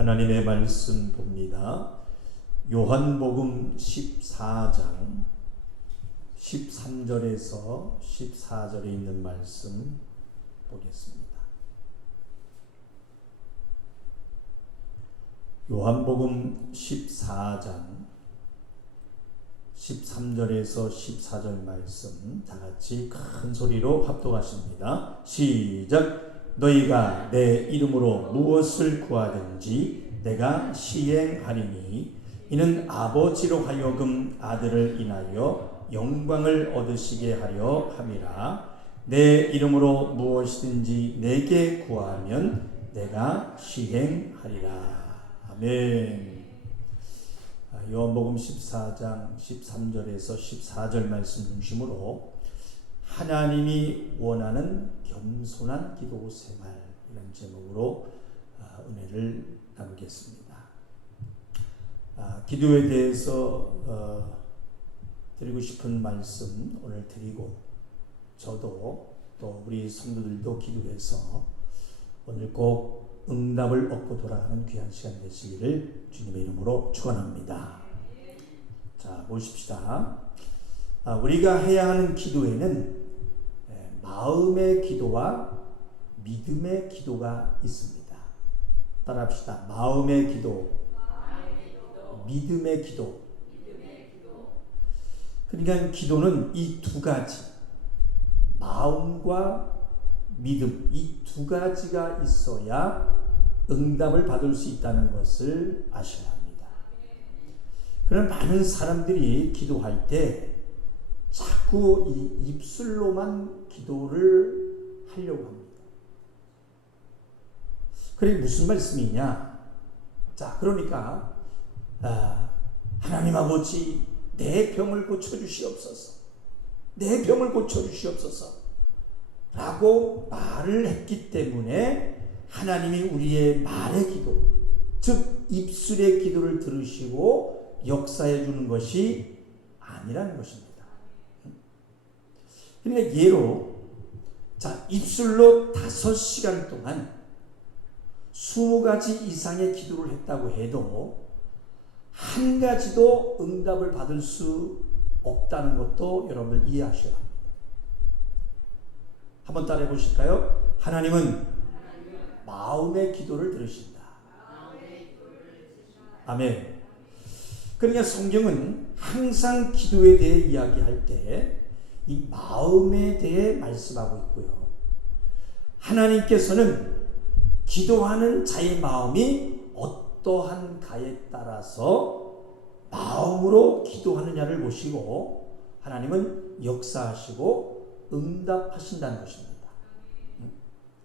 하나님의 말씀 봅니다. 요한복음 14장 13절에서 14절에 있는 말씀 보겠습니다. 요한복음 14장 13절에서 14절 말씀 다 같이 큰 소리로 합독하십니다. 시작. 너희가 내 이름으로 무엇을 구하든지 내가 시행하리니 이는 아버지로 하여금 아들을 인하여 영광을 얻으시게 하려 함이라. 내 이름으로 무엇이든지 내게 구하면 내가 시행하리라. 아멘. 요한복음 14장 13절에서 14절 말씀 중심으로 하나님이 원하는 겸손한 기도 생활, 이런 제목으로 은혜를 나누겠습니다. 기도에 대해서 드리고 싶은 말씀 오늘 드리고, 저도 또 우리 성도들도 기도해서 오늘 꼭 응답을 얻고 돌아가는 귀한 시간 되시기를 주님의 이름으로 축원합니다. 자, 보십시다. 우리가 해야 하는 기도에는 마음의 기도와 믿음의 기도가 있습니다. 따라합시다. 마음의 기도, 믿음의 기도. 그러니까 기도는 이 두 가지, 마음과 믿음, 이 두 가지가 있어야 응답을 받을 수 있다는 것을 아셔야 합니다. 그런 많은 사람들이 기도할 때 자꾸 이 입술로만 기도를 하려고 합니다. 그게 무슨 말씀이냐? 자, 그러니까 하나님 아버지, 내 병을 고쳐주시옵소서, 내 병을 고쳐주시옵소서 라고 말을 했기 때문에 하나님이 우리의 말의 기도, 즉 입술의 기도를 들으시고 역사해 주는 것이 아니라는 것입니다. 그러니까 예로, 자, 입술로 5시간 동안 20가지 이상의 기도를 했다고 해도 한 가지도 응답을 받을 수 없다는 것도 여러분들 이해하셔야 합니다. 한번 따라해 보실까요? 하나님은 마음의 기도를 들으신다. 아멘. 그러니까 성경은 항상 기도에 대해 이야기할 때 이 마음에 대해 말씀하고 있고요. 하나님께서는 기도하는 자의 마음이 어떠한가에 따라서 마음으로 기도하느냐를 보시고 하나님은 역사하시고 응답하신다는 것입니다.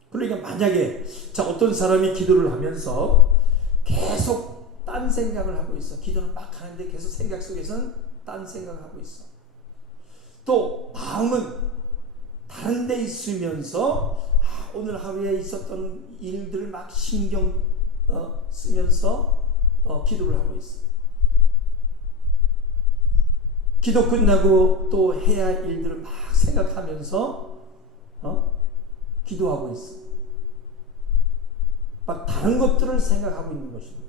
그러니까 만약에 자, 어떤 사람이 기도를 하면서 계속 딴 생각을 하고 있어. 기도를 막 하는데 계속 생각 속에서는 딴 생각을 하고 있어. 또 마음은 다른 데 있으면서 오늘 하루에 있었던 일들을 막 신경 쓰면서 기도를 하고 있어. 기도 끝나고 또 해야 할 일들을 막 생각하면서 기도하고 있어. 막 다른 것들을 생각하고 있는 것입니다.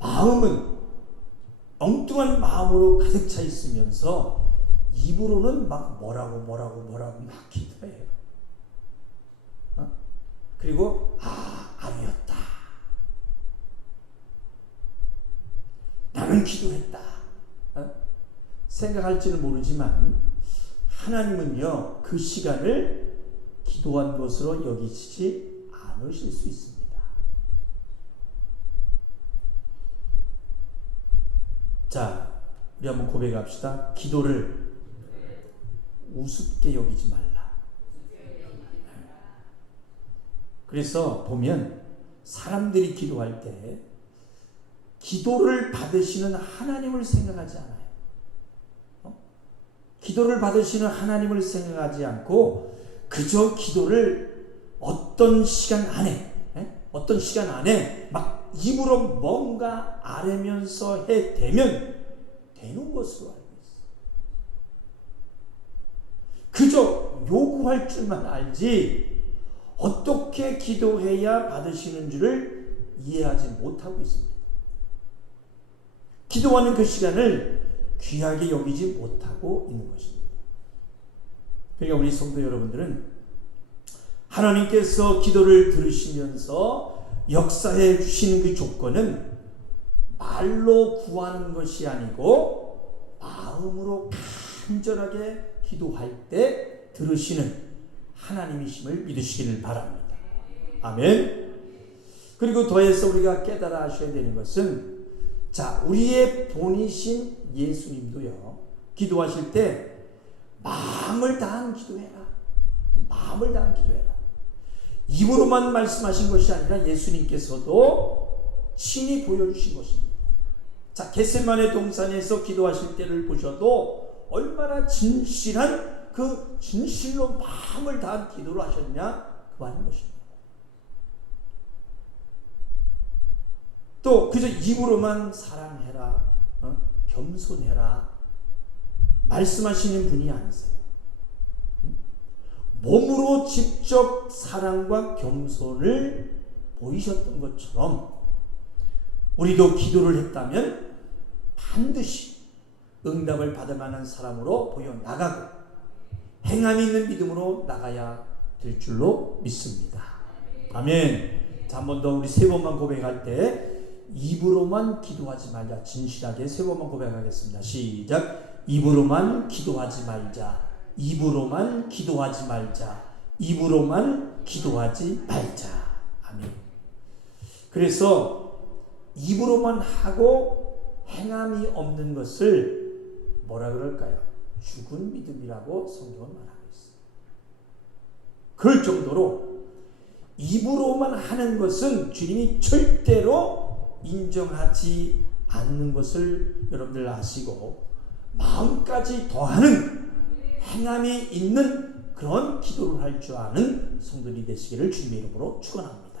마음은 엉뚱한 마음으로 가득 차 있으면서 입으로는 막 뭐라고 막 기도해요. 그리고 아니었다, 나는 기도했다 생각할지는 모르지만 하나님은요, 그 시간을 기도한 것으로 여기지 않으실 수 있습니다. 자, 우리 한번 고백합시다. 기도를 우습게 여기지 말라. 그래서 보면 사람들이 기도할 때 기도를 받으시는 하나님을 생각하지 않아요. 기도를 받으시는 하나님을 생각하지 않고 그저 기도를 어떤 시간 안에 막 입으로 뭔가 아뢰면서 해대면 되는 것으로 알고 있어. 그저 요구할 줄만 알지 어떻게 기도해야 받으시는 줄을 이해하지 못하고 있습니다. 기도하는 그 시간을 귀하게 여기지 못하고 있는 것입니다. 그러니까 우리 성도 여러분들은 하나님께서 기도를 들으시면서 역사해 주시는 그 조건은 말로 구하는 것이 아니고 마음으로 간절하게 기도할 때 들으시는 하나님이심을 믿으시기를 바랍니다. 아멘. 그리고 더해서 우리가 깨달아 하셔야 되는 것은, 자, 우리의 본이신 예수님도요, 기도하실 때 마음을 다한 기도해라. 마음을 다한 기도해라. 입으로만 말씀하신 것이 아니라 예수님께서도 친히 보여주신 것입니다. 자, 겟세마네 동산에서 기도하실 때를 보셔도 얼마나 진실한 그 진실로 마음을 다한 기도를 하셨냐 그 말인 것입니다. 또 그저 입으로만 사랑해라, 겸손해라 말씀하시는 분이 아니세요. 몸으로 직접 사랑과 겸손을 보이셨던 것처럼 우리도 기도를 했다면 반드시 응답을 받을 만한 사람으로 보여 나가고 행함이 있는 믿음으로 나가야 될 줄로 믿습니다. 아멘. 자, 한 번 더 우리 세 번만 고백할 때 입으로만 기도하지 말자. 진실하게 세 번만 고백하겠습니다. 시작. 입으로만 기도하지 말자. 입으로만 기도하지 말자. 입으로만 기도하지 말자. 아멘. 그래서 입으로만 하고 행함이 없는 것을 뭐라 그럴까요? 죽은 믿음이라고 성경은 말하고 있어요. 그럴 정도로 입으로만 하는 것은 주님이 절대로 인정하지 않는 것을 여러분들 아시고, 마음까지 더하는 행함이 있는 그런 기도를 할 줄 아는 성도들이 되시기를 주님의 이름으로 축원합니다.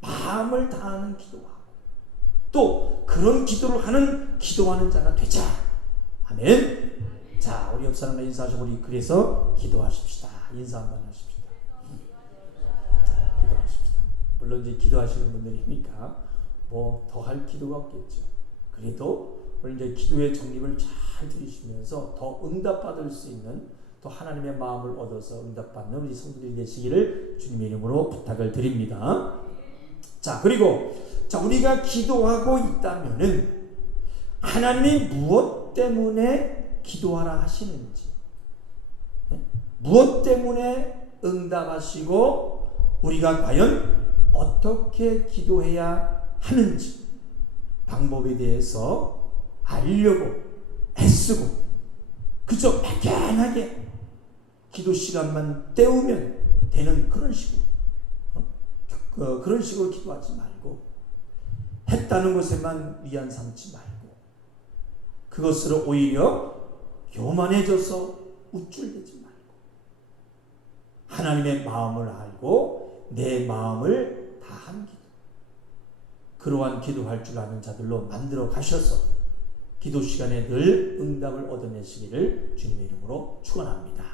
마음을 다하는 기도하고 또 그런 기도를 하는 기도하는 자가 되자. 아멘. 자, 우리 옆 사람과 인사하시고 우리 그래서 기도하십시다. 인사 한번 하십시다. 기도하십시다. 물론 이제 기도하시는 분들이니까 뭐 더 할 기도가 없겠죠. 그래도 우리 이제 기도의 정립을 잘 들으시면서 더 응답받을 수 있는, 또 하나님의 마음을 얻어서 응답받는 우리 성도들이 되시기를 주님의 이름으로 부탁을 드립니다. 자, 그리고 자, 우리가 기도하고 있다면은 하나님이 무엇 때문에 기도하라 하시는지, 무엇 때문에 응답하시고 우리가 과연 어떻게 기도해야 하는지 방법에 대해서 알려고 애쓰고 그저 막연하게 기도 시간만 때우면 되는 그런 식으로 그런 식으로 기도하지 말고, 했다는 것에만 위안 삼지 말고 그것으로 오히려 교만해져서 우쭐대지 말고 하나님의 마음을 알고 내 마음을 다한 기도, 그러한 기도할 줄 아는 자들로 만들어 가셔서 기도 시간에 늘 응답을 얻어내시기를 주님의 이름으로 축원합니다.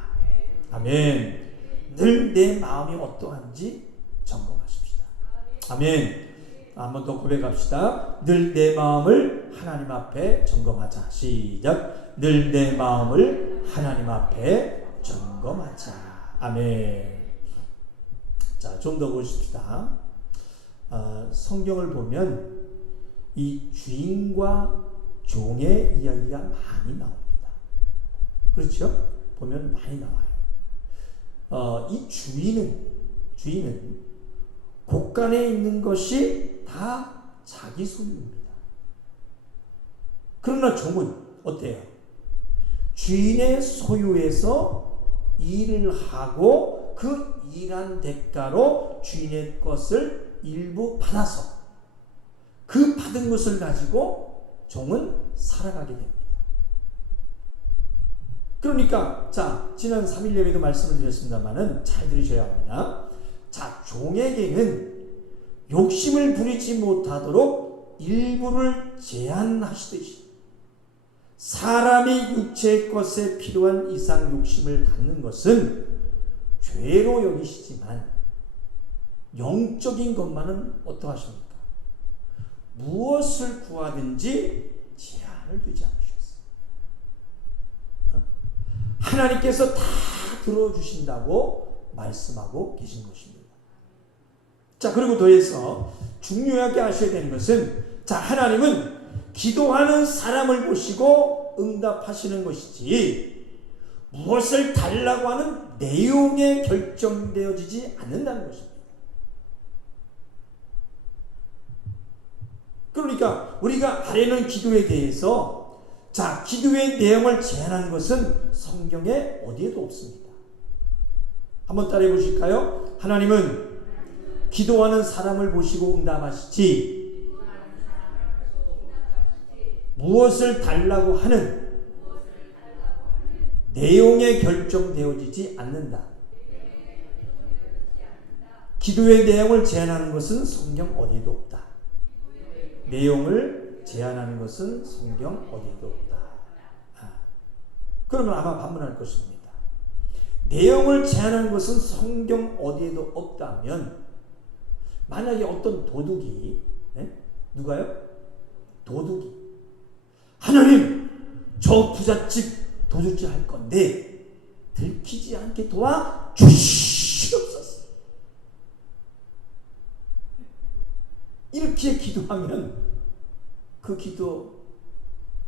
아멘. 늘 내 마음이 어떠한지 점검하십시다. 아멘. 한 번 더 고백합시다. 늘 내 마음을 하나님 앞에 점검하자. 시작. 늘 내 마음을 하나님 앞에 점검하자. 아멘. 자, 좀 더 보십시다. 성경을 보면 이 주인과 종의 이야기가 많이 나옵니다. 그렇죠? 보면 많이 나와요. 이 주인은 곳간에 있는 것이 다 자기 소유입니다. 그러나 종은 어때요? 주인의 소유에서 일을 하고 그 일한 대가로 주인의 것을 일부 받아서 그 받은 것을 가지고 종은 살아가게 됩니다. 그러니까 자, 지난 3일 예배도 말씀을 드렸습니다만은 잘 들으셔야 합니다. 자, 종에게는 욕심을 부리지 못하도록 일부를 제한하시듯이 사람이 육체의 것에 필요한 이상 욕심을 갖는 것은 죄로 여기시지만 영적인 것만은 어떠하십니까? 무엇을 구하든지 제한을 두지 않으셨어요. 하나님께서 다 들어주신다고 말씀하고 계신 것입니다. 자, 그리고 더해서 중요하게 아셔야 되는 것은, 자, 하나님은 기도하는 사람을 보시고 응답하시는 것이지 무엇을 달라고 하는 내용에 결정되어지지 않는다는 것입니다. 그러니까 우리가 아뢰는 기도에 대해서, 자, 기도의 내용을 제한하는 것은 성경에 어디에도 없습니다. 한번 따라해 보실까요? 하나님은 기도하는 사람을 보시고 응답하시지 무엇을 달라고 하는 내용에 결정되어지지 않는다. 기도의 내용을 제한하는 것은 성경 어디에도 없다. 내용을 제한하는 것은 성경 어디에도 없다. 그러면 아마 반문할 것입니다. 내용을 제한하는 것은 성경 어디에도 없다면, 만약에 어떤 도둑이, 누가요? 도둑이, 하나님, 저 부잣집 도둑질 할 건데 들키지 않게 도와주시옵소서, 이렇게 기도하면 그 기도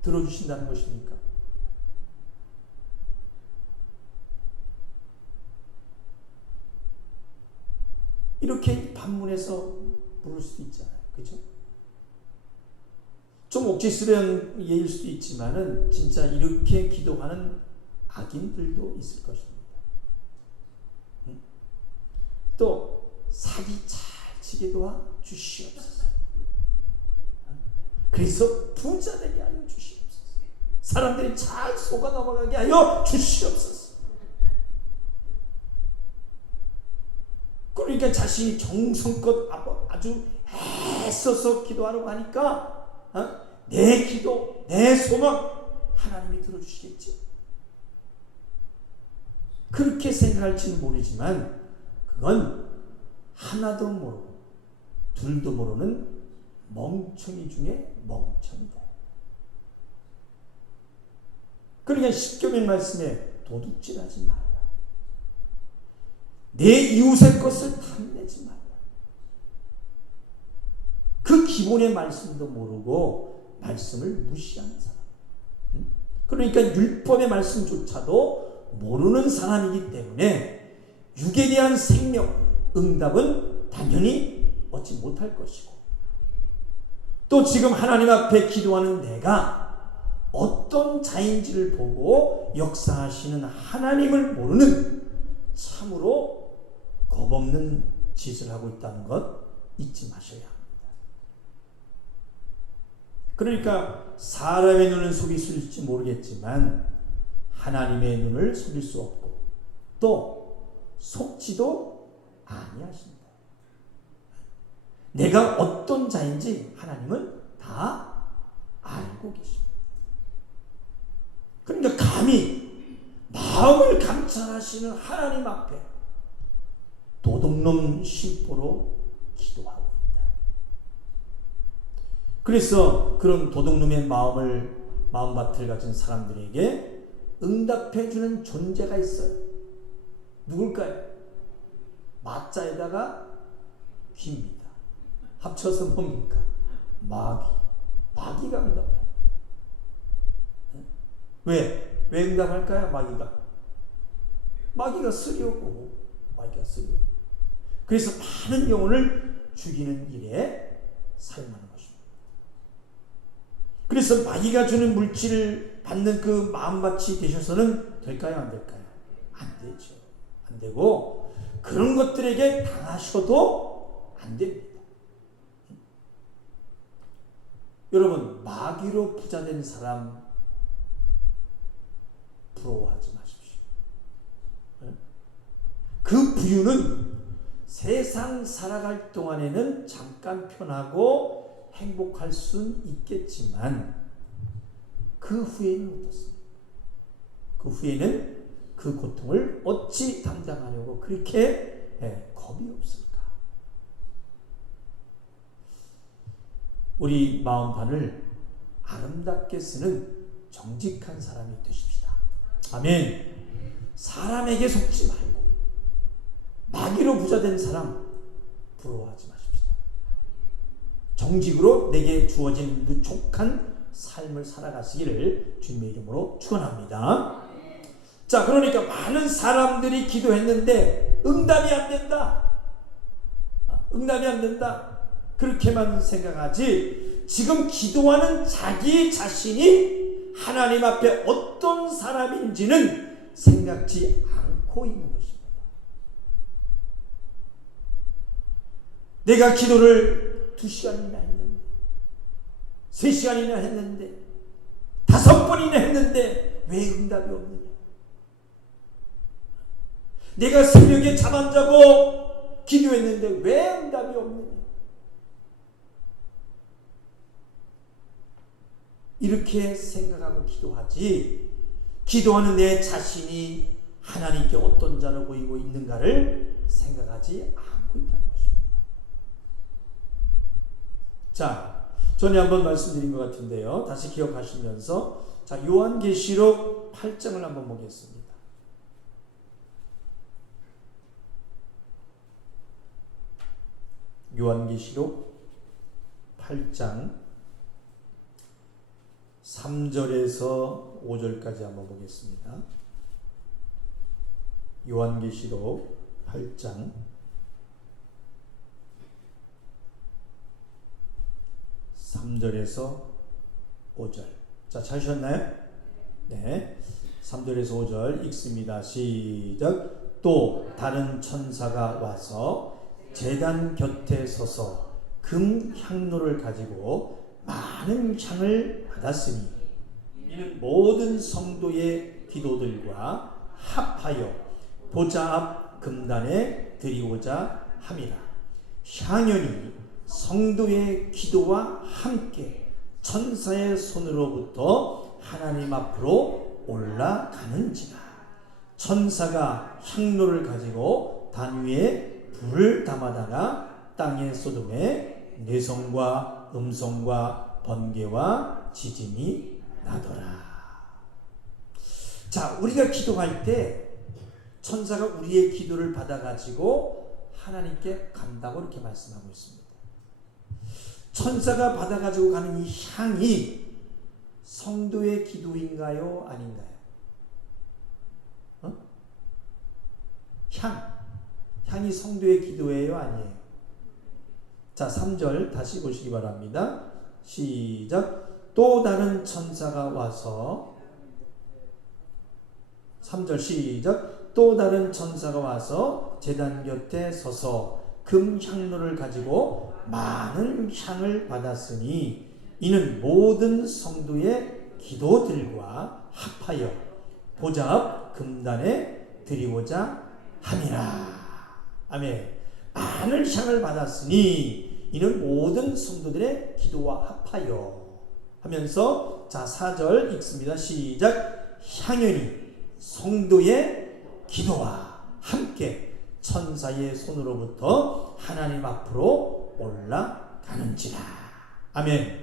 들어주신다는 것입니까? 이렇게 반문해서 부를 수도 있잖아요. 그렇죠? 좀 억지스러운 예일 수도 있지만은 진짜 이렇게 기도하는 악인들도 있을 것입니다. 또 사기 잘 치게 도와주시옵소서. 그래서 부자 되게 하여 주시옵소서. 사람들이 잘 속아 넘어가게 하여 주시옵소서. 그러니까 자신이 정성껏 아주 애써서 기도하려고 하니까 내 기도, 내 소망 하나님이 들어주시겠지. 그렇게 생각할지는 모르지만 그건 하나도 모르고 둘도 모르는 멍청이 중에 멍청이다. 그러니까 십계명 말씀에 도둑질하지 말라. 내 이웃의 것을 탐내지 말라. 그 기본의 말씀도 모르고 말씀을 무시하는 사람. 그러니까 율법의 말씀조차도 모르는 사람이기 때문에 육에 대한 생명, 응답은 당연히 얻지 못할 것이고, 또 지금 하나님 앞에 기도하는 내가 어떤 자인지를 보고 역사하시는 하나님을 모르는 참으로 겁없는 짓을 하고 있다는 것 잊지 마셔야 합니다. 그러니까 사람의 눈은 속일 수 있을지 모르겠지만 하나님의 눈을 속일 수 없고 또 속지도 아니하십니다. 내가 어떤 자인지 하나님은 다 알고 계십니다. 그러니까 감히 마음을 감찰하시는 하나님 앞에 도둑놈 심보로 기도하고 있다. 그래서 그런 도둑놈의 마음밭을 가진 사람들에게 응답해주는 존재가 있어요. 누굴까요? 마자에다가 귀입니다. 합쳐서 뭡니까? 마귀가 응답합니다. 왜 응답할까요? 마귀가 쓰려고. 그래서 많은 영혼을 죽이는 일에 사용하는 것입니다. 그래서 마귀가 주는 물질을 받는 그 마음밭이 되셔서는 될까요? 안 될까요? 안 되죠. 안 되고 그런 것들에게 당하셔도 안 됩니다. 여러분, 마귀로 부자된 사람 부러워하지 마십시오. 그 부유는 세상 살아갈 동안에는 잠깐 편하고 행복할 수는 있겠지만 그 후에는 어떻습니까? 그 후에는 그 고통을 어찌 담당하려고 그렇게 겁이 없을까? 우리 마음판을 아름답게 쓰는 정직한 사람이 되십시다. 아멘. 사람에게 속지 말고 마귀로 부자된 사람 부러워하지 마십시다. 정직으로 내게 주어진 무촉한 삶을 살아가시기를 주님의 이름으로 축원합니다. 자, 그러니까 많은 사람들이 기도했는데 응답이 안 된다. 응답이 안 된다. 그렇게만 생각하지 지금 기도하는 자기 자신이 하나님 앞에 어떤 사람인지는 생각지 않고 있는 것입니다. 내가 기도를 2시간이나 했는데 3시간이나 했는데 5번이나 했는데 왜 응답이 없느냐? 내가 새벽에 잠 안 자고 기도했는데 왜 응답이 없느냐? 이렇게 생각하고 기도하지 기도하는 내 자신이 하나님께 어떤 자로 보이고 있는가를 생각하지 않고 있다는 것입니다. 자, 전에 한번 말씀드린 것 같은데요. 다시 기억하시면서 자, 요한계시록 8장을 한번 보겠습니다. 요한계시록 8장 3절에서 5절까지 한번 보겠습니다. 요한계시록 8장 3절에서 5절. 자, 찾으셨나요? 네. 3절에서 5절 읽습니다. 시작. 또 다른 천사가 와서 제단 곁에 서서 금 향로를 가지고 많은 향을 받았으니 이는 모든 성도의 기도들과 합하여 보좌 앞 금단에 드리고자 함이라. 향연이 성도의 기도와 함께 천사의 손으로부터 하나님 앞으로 올라가는지라. 천사가 향로를 가지고 단 위에 불을 담아다가 땅에 쏟음에 뇌성과 음성과 번개와 지진이 나더라. 자, 우리가 기도할 때 천사가 우리의 기도를 받아가지고 하나님께 간다고 이렇게 말씀하고 있습니다. 천사가 받아가지고 가는 이 향이 성도의 기도인가요? 아닌가요? 향이 성도의 기도예요? 아니에요? 자, 3절 다시 보시기 바랍니다. 시작. 또 다른 천사가 와서 3절 시작. 또 다른 천사가 와서 제단 곁에 서서 금 향로를 가지고 많은 향을 받았으니 이는 모든 성도의 기도들과 합하여 보좌 앞 금단에 드리고자 함이라. 아멘. 많은 향을 받았으니 이는 모든 성도들의 기도와 합하여 하면서 자, 4절 읽습니다. 시작. 향연이 성도의 기도와 함께 천사의 손으로부터 하나님 앞으로 올라가는지라. 아멘.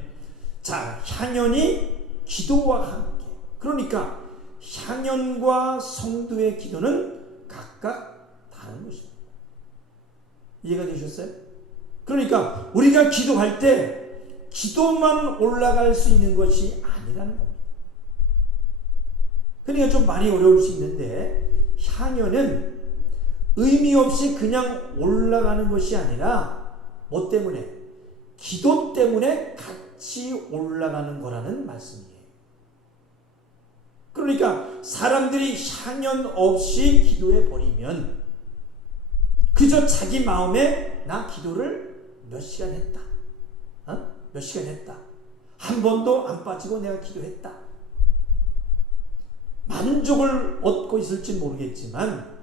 자, 향연이 기도와 함께. 그러니까 향연과 성도의 기도는 각각 다른 것입니다. 이해가 되셨어요? 그러니까 우리가 기도할 때 기도만 올라갈 수 있는 것이 아니라는 겁니다. 그러니까 좀 많이 어려울 수 있는데 향연은 의미 없이 그냥 올라가는 것이 아니라 뭐 때문에? 기도 때문에 같이 올라가는 거라는 말씀이에요. 그러니까 사람들이 향연 없이 기도해 버리면 그저 자기 마음에 나 기도를 몇 시간 했다. 몇 시간 했다. 한 번도 안 빠지고 내가 기도했다. 만족을 얻고 있을지 모르겠지만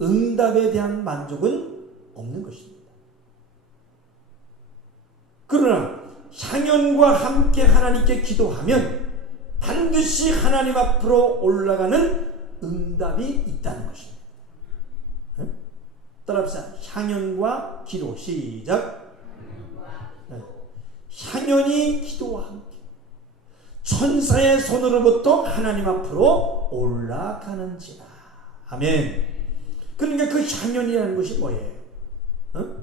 응답에 대한 만족은 없는 것입니다. 그러나 향연과 함께 하나님께 기도하면 반드시 하나님 앞으로 올라가는 응답이 있다는 것입니다. 응? 따라합시다. 향연과 기도. 시작. 네. 향연이 기도와 함께 천사의 손으로부터 하나님 앞으로 올라가는지라. 아멘. 그러니까 그 향연이라는 것이 뭐예요? 어?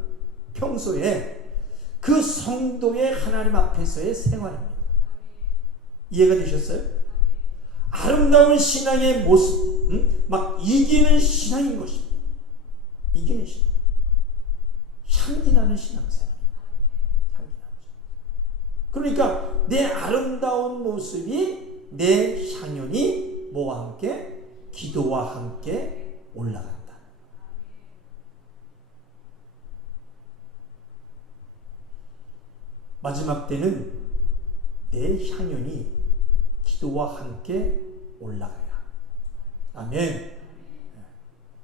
평소에 그 성도의 하나님 앞에서의 생활입니다. 이해가 되셨어요? 아름다운 신앙의 모습, 막 이기는 신앙인 것입니다. 이기는 신앙. 향기 나는 신앙생활. 향기 나는 신앙. 그러니까 내 아름다운 모습이, 내 향연이 뭐와 함께? 기도와 함께 올라간다. 마지막 때는 내 향연이 기도와 함께 올라가야. 아멘.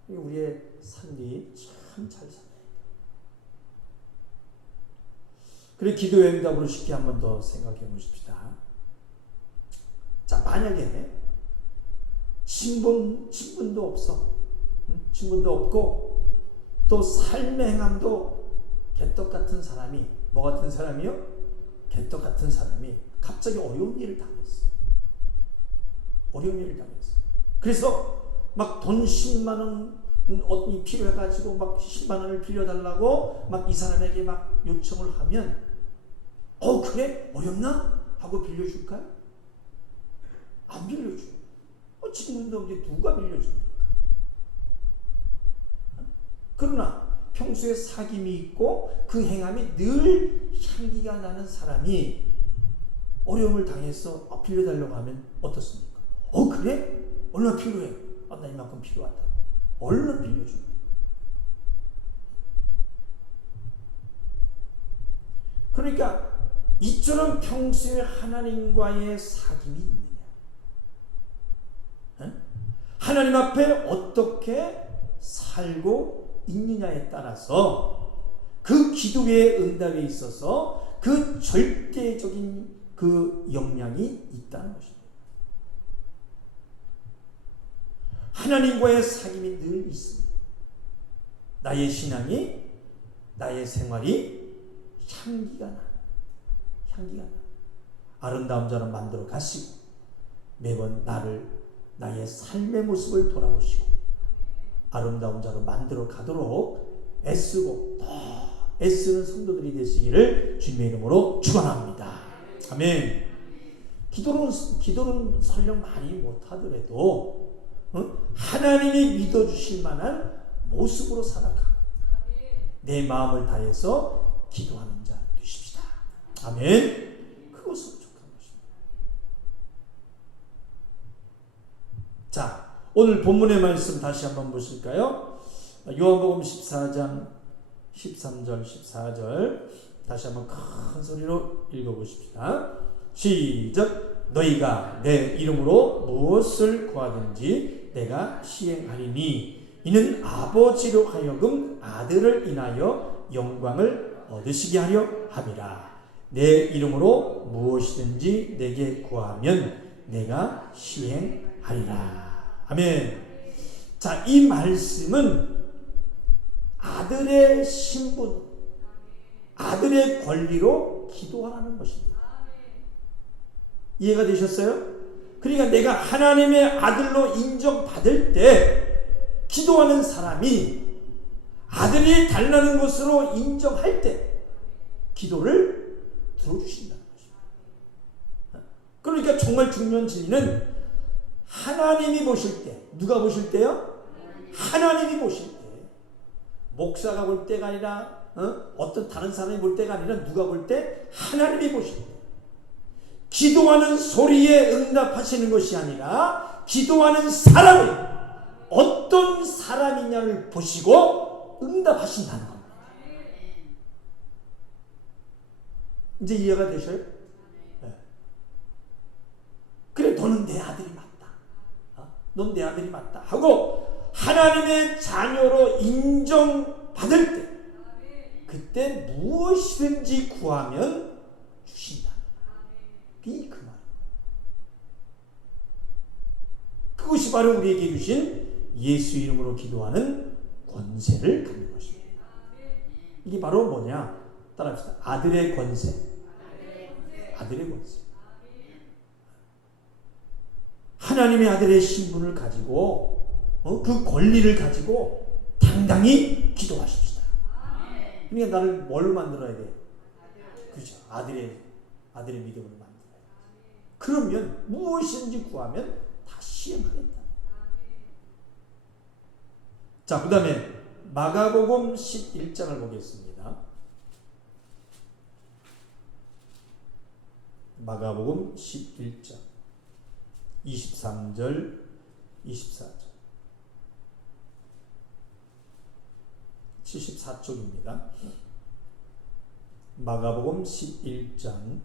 우리의 삶이 참 잘 살아야 돼. 그래, 기도의 응답으로 쉽게 한 번 더 생각해 보십시다. 자, 만약에 친분도 없어. 친분도 없고 또 삶의 행함도 개떡 같은 사람이, 뭐 같은 사람이요? 개떡 같은 사람이 갑자기 어려운 일을 당했어. 어려운 일을 당했어. 그래서 막 돈 10만 원이 필요해가지고 막 10만 원을 빌려달라고 막 이 사람에게 막 요청을 하면, 그래? 어렵나? 하고 빌려줄까요? 안 빌려줘. 친구도 없는데 누가 빌려줍니까? 그러나 평소에 사귐이 있고 그 행함이 늘 향기가 나는 사람이 어려움을 당해서 빌려달라고 하면 어떻습니까? 그래? 얼마 필요해? 나 이만큼 필요하다. 얼른 빌려줍니다. 그러니까 이처럼 평소에 하나님과의 사귐이 있느냐? 하나님 앞에 어떻게 살고 있느냐에 따라서 그 기도의 응답에 있어서 그 절대적인 그 영향이 있다는 것입니다. 하나님과의 사귐이 늘 있습니다. 나의 신앙이, 나의 생활이 향기가 나. 아름다운 자로 만들어 가시고 매번 나의 삶의 모습을 돌아보시고 아름다운 자로 만들어 가도록 애쓰고 더 애쓰는 성도들이 되시기를 주님의 이름으로 축원합니다. 아멘. 기도는 설령 많이 못하더라도 하나님이 믿어주실 만한 모습으로 살아가고 내 마음을 다해서 기도하는 자 되십시다. 아멘. 그것으로 족한 것입니다. 자, 오늘 본문의 말씀 다시 한번 보실까요? 요한복음 14장 13절 14절 다시 한번 큰 소리로 읽어보십시다. 시작. 너희가 내 이름으로 무엇을 구하든지 내가 시행하리니 이는 아버지로 하여금 아들을 인하여 영광을 얻으시게 하려 함이라. 내 이름으로 무엇이든지 내게 구하면 내가 시행하리라. 아멘. 자, 이 말씀은 아들의 신분, 아들의 권리로 기도하라는 것입니다. 이해가 되셨어요? 그러니까 내가 하나님의 아들로 인정받을 때 기도하는 사람이 아들이 달라는 것으로 인정할 때 기도를 들어주신다는 것입니다. 그러니까 정말 중요한 진리는 하나님이 보실 때, 누가 보실 때요? 하나님이 보실 때, 목사가 볼 때가 아니라 어떤 다른 사람이 볼 때가 아니라 누가 볼 때? 하나님이 보실 때. 기도하는 소리에 응답하시는 것이 아니라 기도하는 사람이 어떤 사람이냐를 보시고 응답하신다는 겁니다. 이제 이해가 되셔요? 네. 그래, 너는 내 아들이 맞다. 넌 내 아들이 맞다 하고 하나님의 자녀로 인정받을 때 그때 무엇이든지 구하면 주신다. 그 말. 그것이 바로 우리에게 주신 예수 이름으로 기도하는 권세를 갖는 것입니다. 이게 바로 뭐냐? 따라합시다. 아들의 권세. 아들의 권세. 하나님의 아들의 신분을 가지고 그 권리를 가지고 당당히 기도하십시다. 그러니까 나를 뭘 만들어야 돼? 그렇죠. 아들의 믿음을 만들어야 돼. 그러면 무엇이든지 구하면 다 시행하겠다. 자, 그 다음에 마가복음 11장을 보겠습니다. 마가복음 11장 23절 24절 74쪽입니다. 마가복음 11장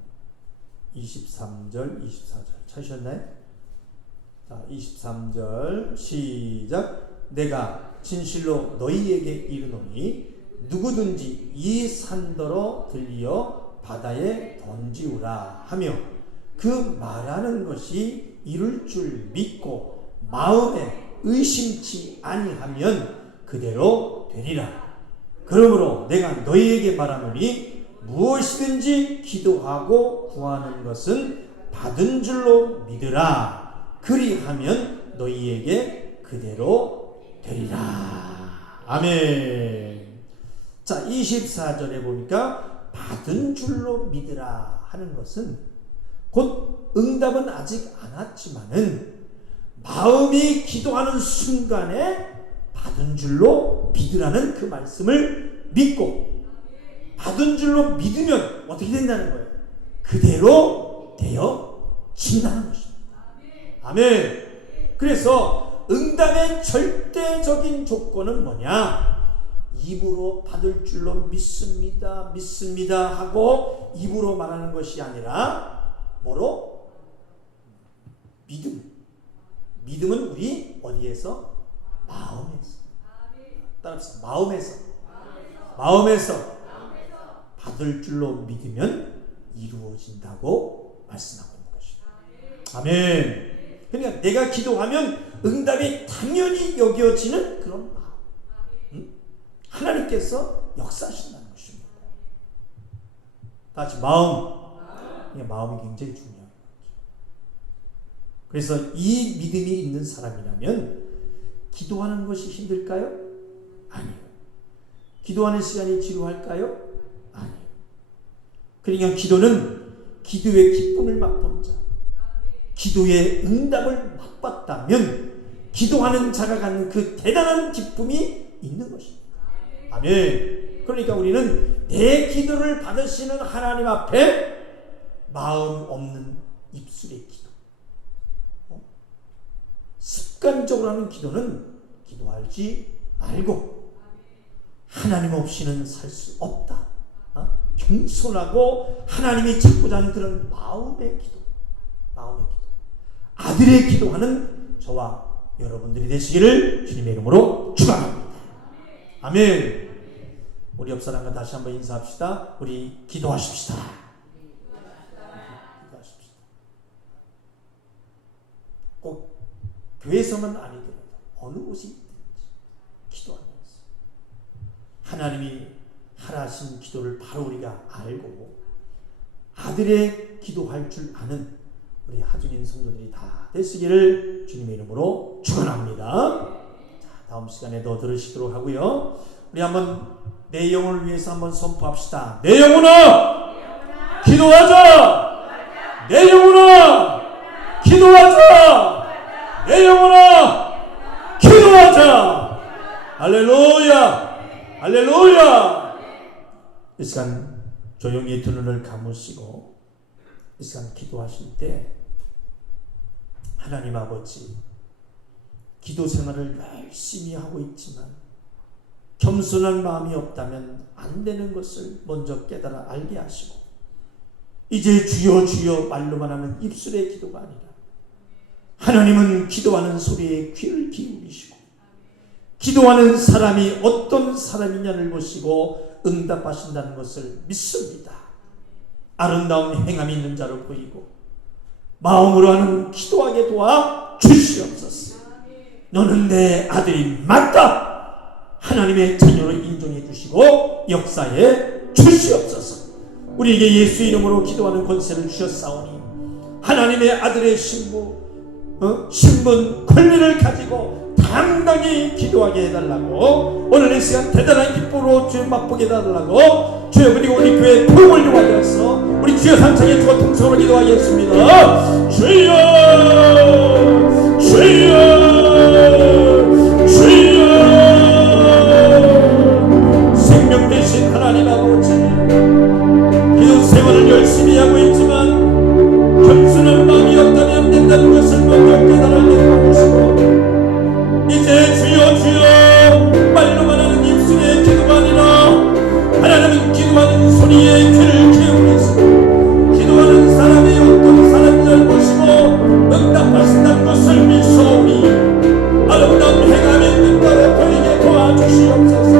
23절 24절 찾으셨나요? 자, 23절 시작. 내가 진실로 너희에게 이르노니 누구든지 이 산더러 들리어 바다에 던지우라 하며 그 말하는 것이 이룰 줄 믿고 마음에 의심치 아니하면 그대로 되리라. 그러므로 내가 너희에게 말하노니 무엇이든지 기도하고 구하는 것은 받은 줄로 믿으라. 그리하면 너희에게 그대로 되리라. 아멘. 자, 24절에 보니까 받은 줄로 믿으라 하는 것은 곧 응답은 아직 안 왔지만은 마음이 기도하는 순간에 받은 줄로 믿으라는 그 말씀을 믿고 받은 줄로 믿으면 어떻게 된다는 거예요? 그대로 되어진다는 것입니다. 아멘. 그래서 응답의 절대적인 조건은 뭐냐? 입으로 받을 줄로 믿습니다, 믿습니다 하고 입으로 말하는 것이 아니라 뭐로? 믿음. 믿음은 우리 어디에서? 마음에서. 따라합시다. 마음에서 받을 줄로 믿으면 이루어진다고 말씀하고 있는 것입니다. 아멘. 그러니까 내가 기도하면 응답이 당연히 여겨지는 그런 마음. 하나님께서 역사하신다는 것입니다. 다시 마음이 굉장히 중요한 거죠. 그래서 이 믿음이 있는 사람이라면 기도하는 것이 힘들까요? 아니요. 기도하는 시간이 지루할까요? 아니요. 그러니까 기도는 기도의 기쁨을 맛본 자, 기도의 응답을 맛봤다면 기도하는 자가 갖는 그 대단한 기쁨이 있는 것입니다. 아멘. 그러니까 우리는 내 기도를 받으시는 하나님 앞에 마음 없는 입술의 기도, 습관적으로 하는 기도는 기도하지 말고 하나님 없이는 살 수 없다. 겸손하고 하나님이 찾고자 하는 그런 마음의 기도, 아들의 기도하는 저와 여러분들이 되시기를 주님의 이름으로 축원합니다. 아멘. 우리 옆 사람과 다시 한번 인사합시다. 우리 기도하십시다. 꼭 교회에서만 아니더라도 어느 곳이 있든지 기도하면서 하나님이 하라신 기도를 바로 우리가 알고 아들의 기도할 줄 아는 우리 하중인 성도들이 다 되시기를 주님의 이름으로 축원합니다. 다음 시간에 더 들으시도록 하고요. 우리 한번 내 영혼을 위해서 한번 선포합시다. 내 영혼아 기도하자. 내 영혼아 기도하자. 내 영혼아 기도하자. 할렐루야. 할렐루야. 이 시간 조용히 두 눈을 감으시고 이 시간 기도하실 때 하나님 아버지, 기도 생활을 열심히 하고 있지만 겸손한 마음이 없다면 안 되는 것을 먼저 깨달아 알게 하시고 이제 주여 주여 말로만 하는 입술의 기도가 아니라 하나님은 기도하는 소리에 귀를 기울이시고 기도하는 사람이 어떤 사람이냐를 보시고 응답하신다는 것을 믿습니다. 아름다운 행함이 있는 자로 보이고 마음으로 하는 기도하게 도와 주시옵소서. 너는 내 아들이 맞다. 하나님의 자녀로 인정해 주시고 역사에 주시옵소서. 우리에게 예수 이름으로 기도하는 권세를 주셨사오니 하나님의 아들의 신분 권리를 가지고 당당히 기도하게 해달라고, 오늘 이 시간 대단한 기쁨으로 주여 맛보게 해달라고, 주여 그리고 우리 교회 도움을 요하여서 우리 주여 상창의 주어 통성으로 기도하겠습니다. 주여 주여 주여 생명 되신 하나님 아버지, 기도 생활을 열심히 하고 있지만 겸손한 마음이 없다면 안 된다는 것을 먼저 깨달을 내려주시고, 이제 주여 주여 말로만 하는 입술의 기도가 아니라 하나님은 기도하는 소리에 귀를 기울이시고 기도하는 사람이 어떤 사람인지를 보시고 응답하신다는 것을 믿사오니 아름다운 해감의 눈가로 보이게 도와주시옵소서.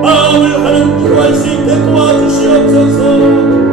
마음을 하는 기도할 수 있게 도와주시옵소서.